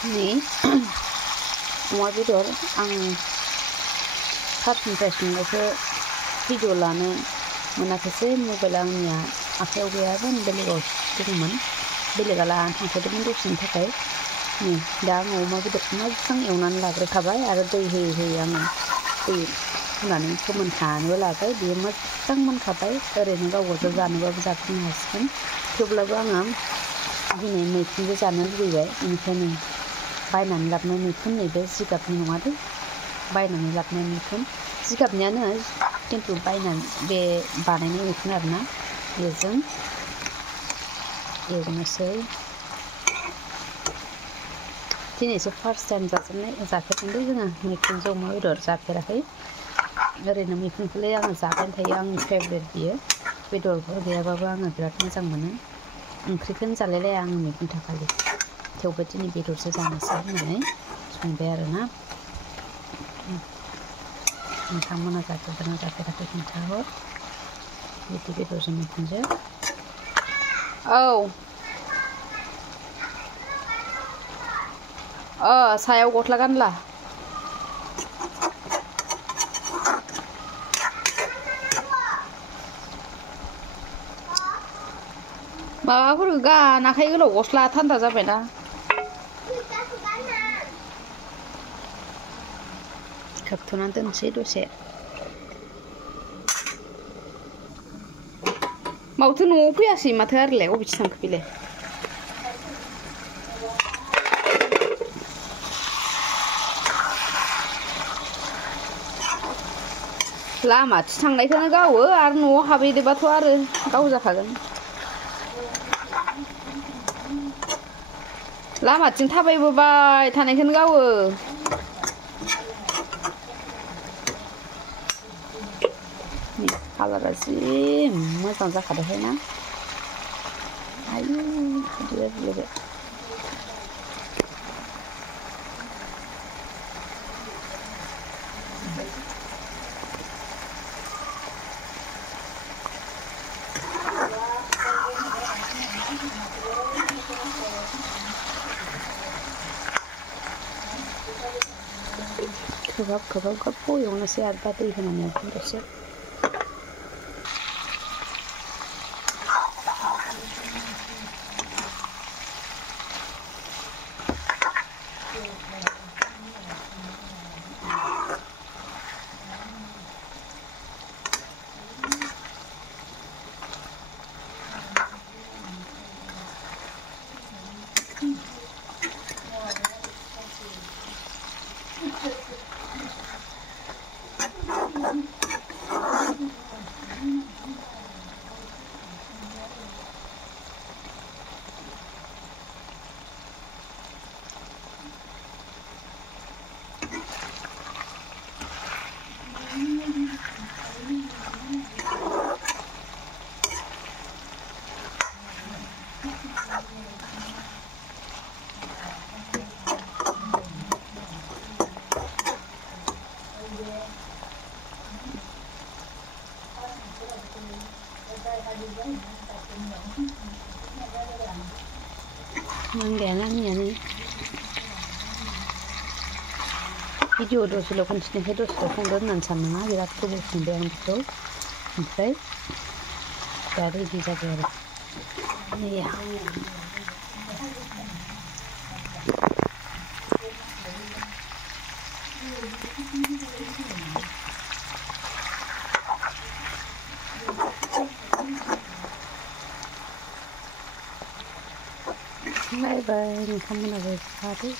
Nih, अमा बेदर आं फार्स्टनिफ्राय संनायखौ भिडिअ लानो मोनाखैसै मबाइला आंनिया आखायाव गैयामोन बेलेगाव दंमोन बेलेगा लानानै थांफादोंमोन दसेनि थाखाय नै दा आङो अमा बेदरखौ मोजां एवनानै लाग्रोखाबाय आरो दै होयै होयै आङो दै होनानै फोमोनखानोबो लाबाय बेयो मोजां मोनखाबाय ओरैनो गाव गोजा जानोबाबो जाफिननो हासिगोन थेवब्लाबो आङो दिनै मैखुनबो जानो लुबैबाय बेनिखायनो बायनानै लाबोनाय मैखुन नैबे जिगाबनि नङा दे बायनानै लाबोनाय मैखुन जिगाबनियानो खिन्थु बायनानै बे बानायनाय मैखुन आरोना बेजों एवनोसै दिनैसो फार्स्ट टाइम जाफेरदों जोङो मैखुनजों अमा बेदर जाफेराखै ओरैनो मैखुनखौलाय आङो जाबाय थायो आंनि फेभरेट बियो बेदरफोर गैयाबाबो आङो बिराद मोजां मोनो ओंख्रिखौनो जालायलाया आङो मैखुन थाखालि थेवबो दिनै बेदरसो जानोसै होननानै संबाय आरोना नोंथांमोना जाफेरदोंना जाफेराखै खोन्थाहर बिदि बेदरजों मैखुनजों सायाव गस्ला गानला माबाफोरखौ गान आखाइ गोलाव गस्ला थान्दा जाबायना खोबथ'नानै दोनसै दसे माथो न'आव फैयासै माथो आरोलाय अबेथि थांखो बेलाय लामाथि थांनायखौनो गावो आरो न'आव हाबहैदोबाथ' आरो गाव जाखागोन लामाथिं थाबायबोबाय थानायखौनो गावो कालारा जि मोजां जाखादोंहाय ना आयु बिदिबा खोबहाब एवनोसै आरो दा दै होनानै एवनोसै नांगायानो आंनियानो भिडिअ दसेल' खनसेनिफ्राय दसेल' संदो होननानै साननाङा बिराद गोबाव संबाय आं बेखौ ओमफ्राय दा रेडि जाबाय आरो नैया बाय बाय नोंथांमोनाबो जादो